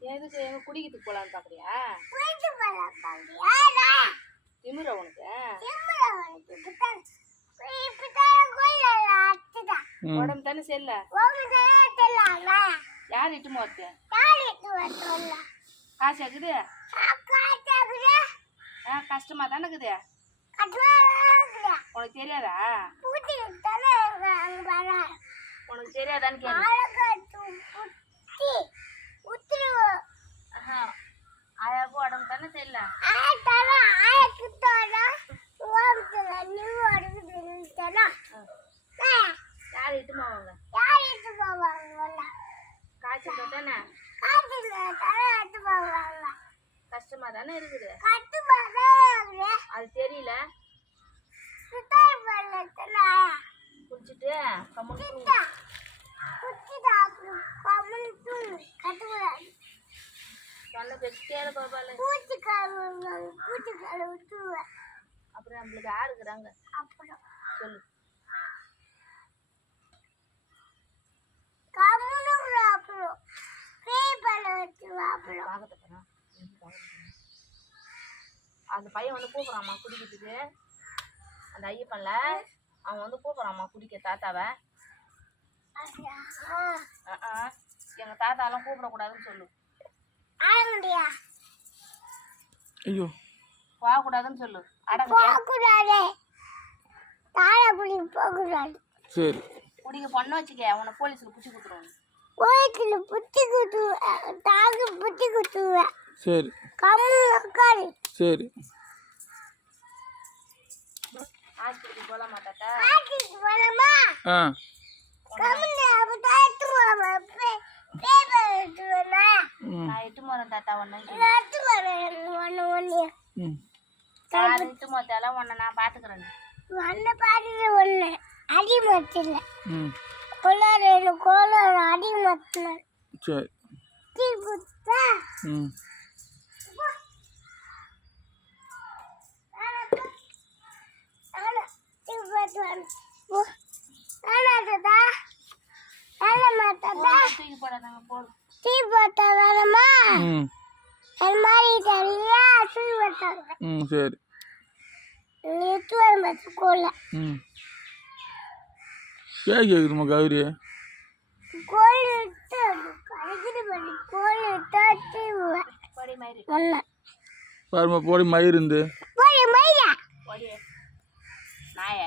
எதுக்கு எங்க குடிக்கிறதுக்கு போலான்னு பாக்குறியா? திமிர உனக்கு உடம்பு தானே செல்ல யார் இட்டு போறது? காசு இருக்குது கஷ்டமா தானே இருக்குது. உனக்கு தெரியாதா? உனக்கு தெரியாதான்னு கேளு. ஆயாவுக்கு உடம்பு தானே தெரியல. யார் இட்டு போவாங்க? காய்ச்சல் தானே கஷ்டமா தானே இருக்குது. அது தெரியல. குடிச்சிட்டு சொன்ன பெருசேல கோபால அப்புறம் நம்மளுக்கு யாரு இருக்கிறாங்க சொல்லு. அந்த பையன் வந்து கூப்பிட்றாம்மா குடிக்கிறதுக்கு. அந்த ஐயப்பன்ல அவன் வந்து கூப்பிட்றாம்மா குடிக்க தாத்தாவை. எங்க தாத்தாலாம் கூப்பிடக்கூடாதுன்னு சொல்லு. ஐயோ போகக்கூடாதுன்னு சொல்லு. சரி குடிக்க பொண்ணு வச்சுக்க உன்னை போலீஸ்ல புடிச்சு கொடுத்துருவாங்க. சரி சரி ஹாஸ்பிட்டலுக்கு போகலாமா தாத்தா? நான் இட்டு போறேன் தாத்தா. ஒன்னு இட்டு போத்தால உன்னை நான் பாத்துக்கிறேன். தூக்கி போடாதாங்க போடும். சரி கேக்குதுமா கௌரி? பாருமா போடி மயிர் இருந்து நாய